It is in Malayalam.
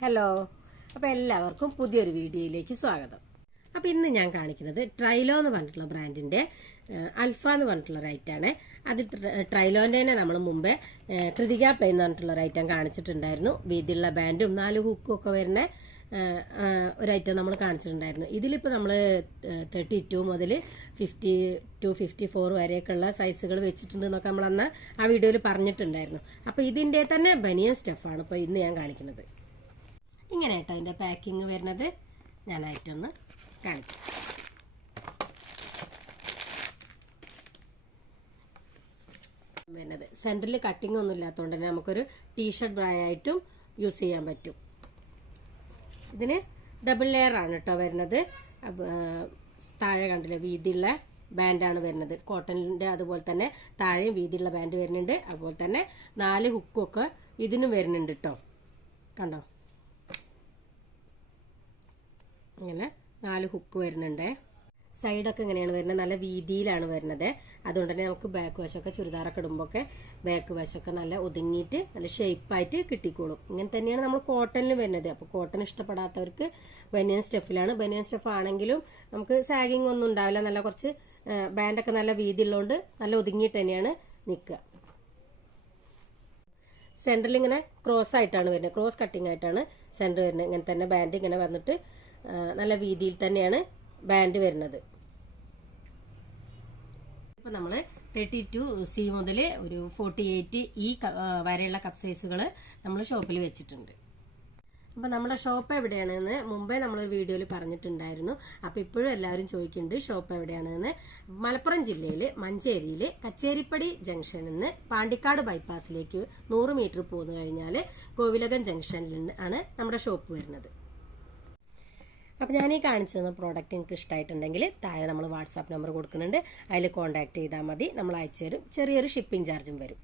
ഹലോ അപ്പോൾ എല്ലാവർക്കും പുതിയൊരു വീഡിയോയിലേക്ക് സ്വാഗതം. അപ്പോൾ ഇന്ന് ഞാൻ കാണിക്കുന്നത് ട്രൈലോ എന്ന് പറഞ്ഞിട്ടുള്ള ബ്രാൻഡിന്റെ അൽഫ എന്ന് പറഞ്ഞിട്ടുള്ള അതിൽ ട്ര- ട്രൈലോന്റെ തന്നെ നമ്മൾ മുമ്പേ കൃതിക പ്ലെയിൻ എന്ന് പറഞ്ഞിട്ടുള്ള ഒരു ഐറ്റം കാണിച്ചിട്ടുണ്ടായിരുന്നു. വീതിയുള്ള ബാൻഡും നാല് ഹുക്കും ഒക്കെ വരുന്ന ഒരു ഐറ്റം നമ്മൾ കാണിച്ചിട്ടുണ്ടായിരുന്നു. ഇതിലിപ്പോൾ നമ്മൾ തേർട്ടി ടു മുതൽ ഫിഫ്റ്റി ടു ഫിഫ്റ്റി ഫോർ വരെയൊക്കെയുള്ള സൈസുകൾ വെച്ചിട്ടുണ്ട് എന്നൊക്കെ നമ്മളന്ന് ആ വീഡിയോയിൽ പറഞ്ഞിട്ടുണ്ടായിരുന്നു. അപ്പോൾ ഇതിന്റെ തന്നെ ബനിയൻ സ്റ്റഫാണ് ഇപ്പോൾ ഇന്ന് ഞാൻ കാണിക്കുന്നത്. ഇങ്ങനെ കേട്ടോ അതിന്റെ പാക്കിങ് വരുന്നത് ഞാനായിട്ടൊന്ന് കാണിക്കാം. വരുന്നത്. സെന്ററിൽ കട്ടിംഗ് ഒന്നും ഇല്ലാത്തതുകൊണ്ട് തന്നെ നമുക്കൊരു ടീഷർട്ട് ബ്രായായിട്ടും യൂസ് ചെയ്യാൻ പറ്റും. ഇതിന് ഡബിൾ ലെയർ ആണ് കേട്ടോ വരുന്നത്. താഴെ കണ്ടില്ലേ വീതിയുള്ള ബാൻഡാണ് വരുന്നത്. കോട്ടണിന്റെ അതുപോലെ തന്നെ താഴെയും വീതിയുള്ള ബാൻഡ് വരുന്നുണ്ട്. അതുപോലെ തന്നെ നാല് ഹുക്കൊക്കെ ഇതിനും വരുന്നുണ്ട് കേട്ടോ കണ്ടോ? ഇങ്ങനെ നാല് ഹുക്ക് വരുന്നുണ്ട്. സൈഡൊക്കെ ഇങ്ങനെയാണ് വരുന്നത്. നല്ല വീതിയിലാണ് വരുന്നത്. അതുകൊണ്ട് തന്നെ നമുക്ക് ബാക്ക് വശമൊക്കെ ചുരിദാറൊക്കെ ഇടുമ്പോഴൊക്കെ ബാക്ക് വശമൊക്കെ നല്ല ഒതുങ്ങിയിട്ട് നല്ല ഷേപ്പായിട്ട് കിട്ടിക്കോളും. ഇങ്ങനെ തന്നെയാണ് നമ്മൾ കോട്ടണിൽ വരുന്നത്. അപ്പോൾ കോട്ടൺ ഇഷ്ടപ്പെടാത്തവർക്ക് ബനിയൻ സ്റ്റെഫിലാണ് ബനിയൻ സ്റ്റെഫ് ആണെങ്കിലും നമുക്ക് സാഗിങ് ഒന്നും ഉണ്ടാവില്ല. നല്ല കുറച്ച് ബാൻഡൊക്കെ നല്ല വീതി ഉള്ളതുകൊണ്ട് നല്ല ഒതുങ്ങിയിട്ട് തന്നെയാണ് നിൽക്കുക. സെന്ററിൽ ഇങ്ങനെ ക്രോസ് ആയിട്ടാണ് വരുന്നത്. ക്രോസ് കട്ടിംഗ് ആയിട്ടാണ് സെന്റർ വരുന്നത്. ഇങ്ങനെ തന്നെ ബാൻഡ് ഇങ്ങനെ വന്നിട്ട് നല്ല വീതിയിൽ തന്നെയാണ് ബാൻഡ് വരുന്നത്. ഇപ്പൊ നമ്മൾ തേർട്ടി ടു സി മുതൽ ഒരു ഫോർട്ടി എയ്റ്റ് ഈ വരെയുള്ള കപ്പ് സൈസുകൾ നമ്മൾ ഷോപ്പിൽ വെച്ചിട്ടുണ്ട്. അപ്പൊ നമ്മുടെ ഷോപ്പ് എവിടെയാണെന്ന് മുമ്പേ നമ്മൾ വീഡിയോയിൽ പറഞ്ഞിട്ടുണ്ടായിരുന്നു. അപ്പൊ ഇപ്പോഴും എല്ലാവരും ചോദിക്കുന്നുണ്ട് ഷോപ്പ് എവിടെയാണെന്ന്. മലപ്പുറം ജില്ലയിൽ മഞ്ചേരിയിൽ കച്ചേരിപ്പടി ജംഗ്ഷനിൽ നിന്ന് പാണ്ടിക്കാട് ബൈപ്പാസിലേക്ക് നൂറ് മീറ്റർ പോന്നു കഴിഞ്ഞാൽ കോവിലകം ജംഗ്ഷനിൽ ആണ് നമ്മുടെ ഷോപ്പ് വരുന്നത്. അപ്പോൾ ഞാൻ ഈ കാണിച്ചു തന്ന പ്രോഡക്റ്റ് നിങ്ങൾക്ക് ഇഷ്ടമായിട്ടുണ്ടെങ്കിൽ താഴെ നമ്മൾ വാട്സാപ്പ് നമ്പർ കൊടുക്കുന്നുണ്ട്. അതിൽ കോൺടാക്ട് ചെയ്താൽ മതി. നമ്മൾ അയച്ചു തരും ചെറിയൊരു ഷിപ്പിംഗ് ചാർജും വരും.